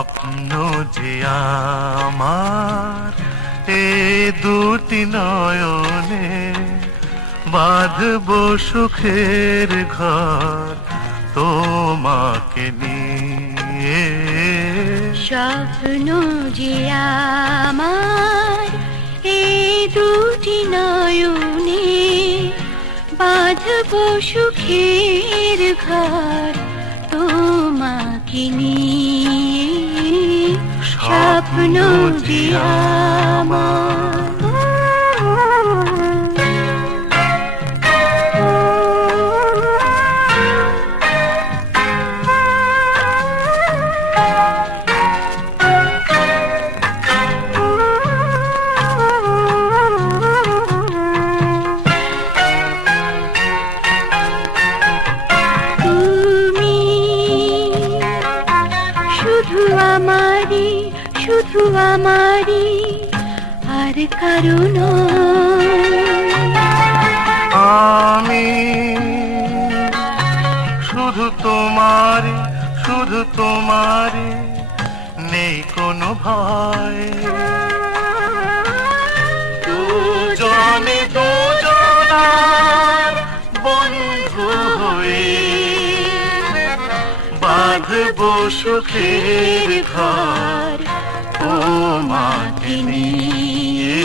স্বপ্ন যে আমার, এ দুটি নয়নে বাঁধব সুখের ঘর তোমাকে নিয়ে। স্বপ্ন যে আমার, এ দুটি নয়নে বাঁধব সুখের ঘর তোমাকে নিয়ে। স্বপ্ন যে তুমি শুধু আমারই শুধু আমারই আর কারণ আমি শুধু তোমার শুধু তোমার নেই কোনো ভয়। দুজনে বন্ধু হয়ে বাঁধব সুখের ঘর। তোমাকে নিয়ে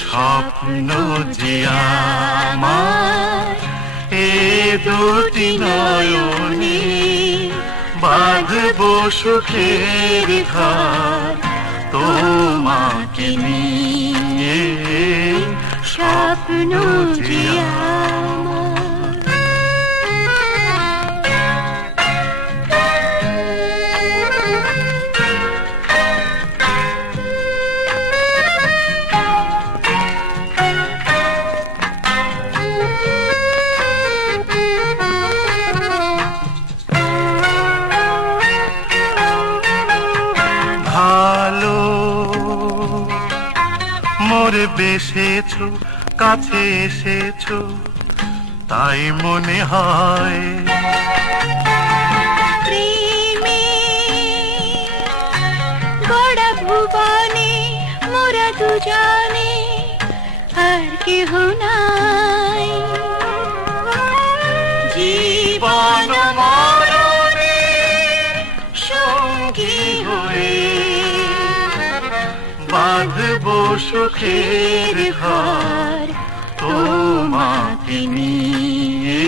স্বপ্ন যে আমার, এ দুটি নয়নে বাঁধব সুখের ঘর। তোমাকে নিয়ে স্বপ্ন যে মোরে বেসেছো, কাছে এসেছ, তাই মনে হয়। প্রেমে গড়া ভুবনে, মোরা দুজনে আর কেহ নাই সুখের ঘর তোমাকে নিয়ে।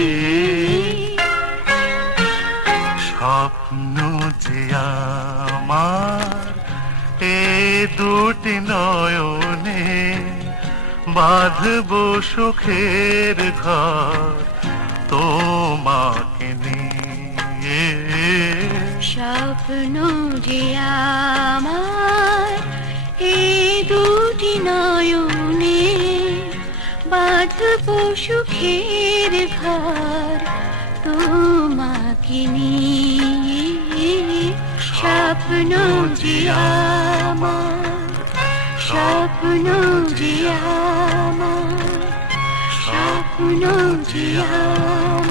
স্বপ্ন যে আমার, এ দুটি নয়নে বাঁধব সুখের ঘর তোমাকে নিয়ে। স্বপ্ন যে আমার এই দুটি নয়নে বাঁধব সুখের ঘর তোমাকে নিয়ে স্বপ্ন যে আমার, স্বপ্ন যে আমার, স্বপ্ন যে আমার।